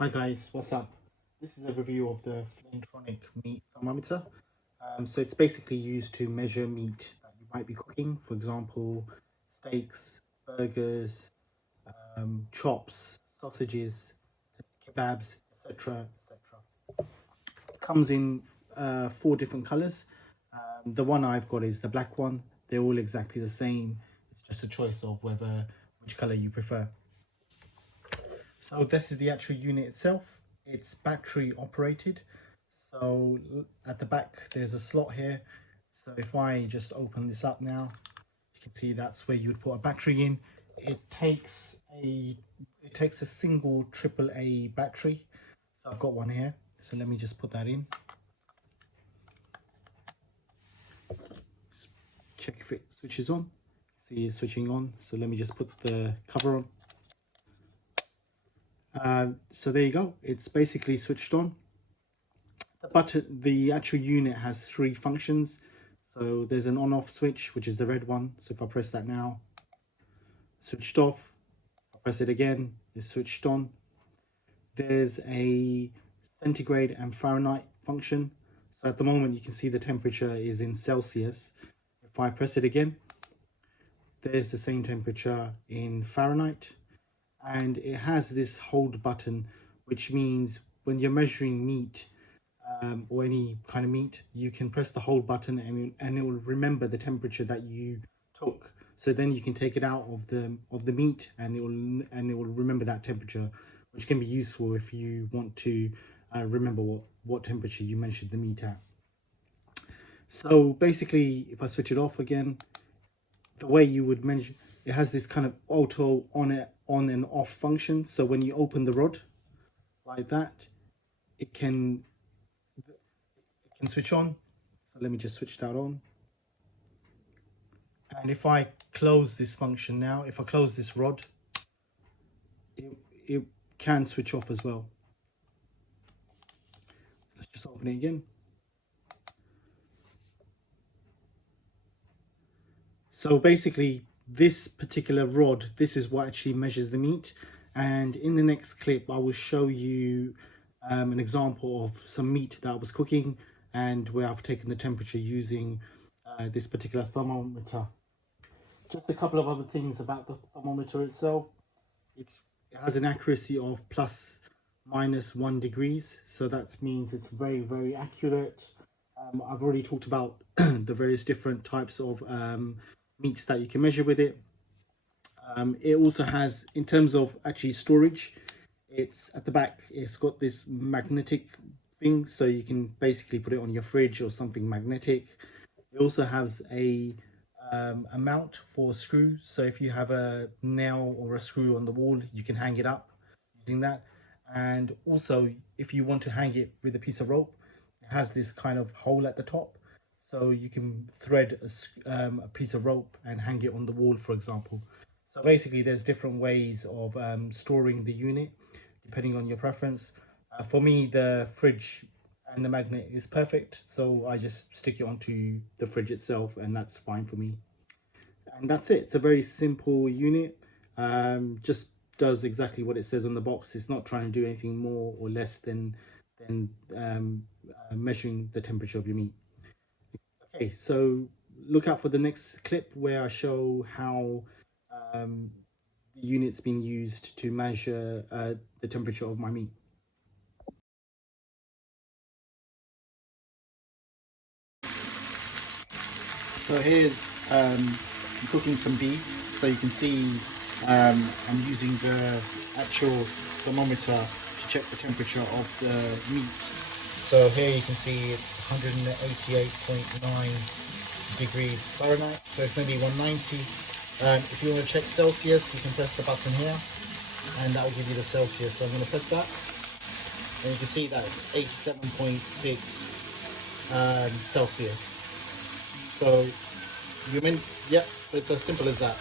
Hi guys, what's up? This is a review of the flintronic meat thermometer. So it's basically used to measure meat that you might be cooking, for example, steaks, burgers, chops, sausages, kebabs, etc. etc. It comes in four different colors. The one I've got is the black one. They're all exactly the same. It's just a choice of which color you prefer. So this is the actual unit itself. It's battery operated. So at the back there's a slot here. So if I just open this up now, you can see that's where you'd put a battery in. It takes a single AAA battery. So I've got one here. So let me just put that in. Just check if it switches on. See it's switching on. So let me just put the cover on. So there you go, it's basically switched on. The actual unit has three functions. So there's an on-off switch, which is the red one. So if I press that now, switched off. I press it again, it's switched on. There's a centigrade and Fahrenheit function. So at the moment you can see the temperature is in Celsius. If I press it again, there's the same temperature in Fahrenheit. And it has this hold button, which means when you're measuring meat or any kind of meat, you can press the hold button and it will remember the temperature that you took. So then you can take it out of the meat and it will remember that temperature, which can be useful if you want to remember what temperature you measured the meat at. So basically, if I switch it off again, the way you would measure, it has this kind of auto on and off function. So when you open the rod like that, it can switch on. So let me just switch that on. And if I close this function now, if I close this rod, it can switch off as well. Let's just open it again. So basically, this particular rod, this is what actually measures the meat. And in the next clip, I will show you an example of some meat that I was cooking and where I've taken the temperature using this particular thermometer. Just a couple of other things about the thermometer itself. It has an accuracy of ±1 degrees. So that means it's very, very accurate. I've already talked about the various different types of meats that you can measure with it. It also has, in terms of actually storage, it's at the back, it's got this magnetic thing, so you can basically put it on your fridge or something magnetic. It also has a mount for a screw, so if you have a nail or a screw on the wall, you can hang it up using that. And also, if you want to hang it with a piece of rope, it has this kind of hole at the top, so you can thread a piece of rope and hang it on the wall, for example. So basically there's different ways of storing the unit depending on your preference. For me, the fridge and the magnet is perfect, so I just stick it onto the fridge itself and that's fine for me. And that's it. It's a very simple unit. Just does exactly what it says on the box. It's not trying to do anything more or less than measuring the temperature of your meat. Okay, so look out for the next clip where I show how the unit's been used to measure the temperature of my meat. So here's I'm cooking some beef, so you can see I'm using the actual thermometer to check the temperature of the meat. So here you can see it's 188.9 degrees Fahrenheit, so it's maybe 190. If you want to check Celsius, you can press the button here and that will give you the Celsius. So I'm going to press that and you can see that it's 87.6 Celsius. So so it's as simple as that.